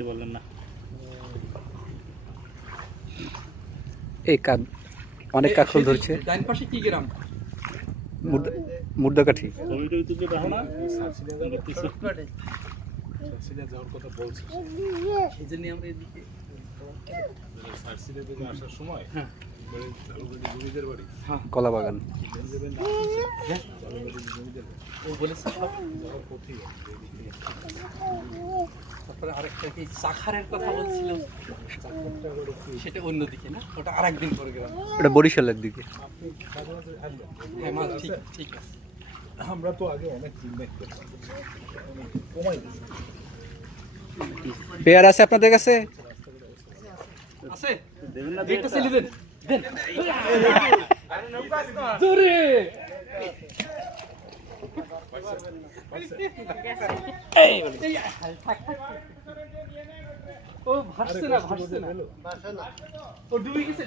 ধরতে পারলেন না। এই কাক অনেক কাকল ধরছে। ডান পাশে কি গ্রাম? মুর্দাকাঠি। ছবিটা তুলে দেখো না, যাওয়ার কথা বলছি, সেই জন্য আমরা এদিকে সার্সিলের দিকে আসার সময় জমিদের বাড়ি কলা বাগান। ও বলেছে সব। তারপরে আরেকটা কি চাখারের কথা বলছিল, সেটা অন্যদিকে না, ওটা আরেকদিন পরে গেলাম। ওটা বরিশালের দিকে। হ্যাঁ মাছ ঠিক ঠিক আছে। আমরা তো আগে অনেক চিন্তাই করতাম, কমাই দিচ্ছি। পেয়ার আছে আপনাদের কাছে? আছে একটা ছেলে দেন দেন জোরে ও ভাসছে না ও ডুবে গেছে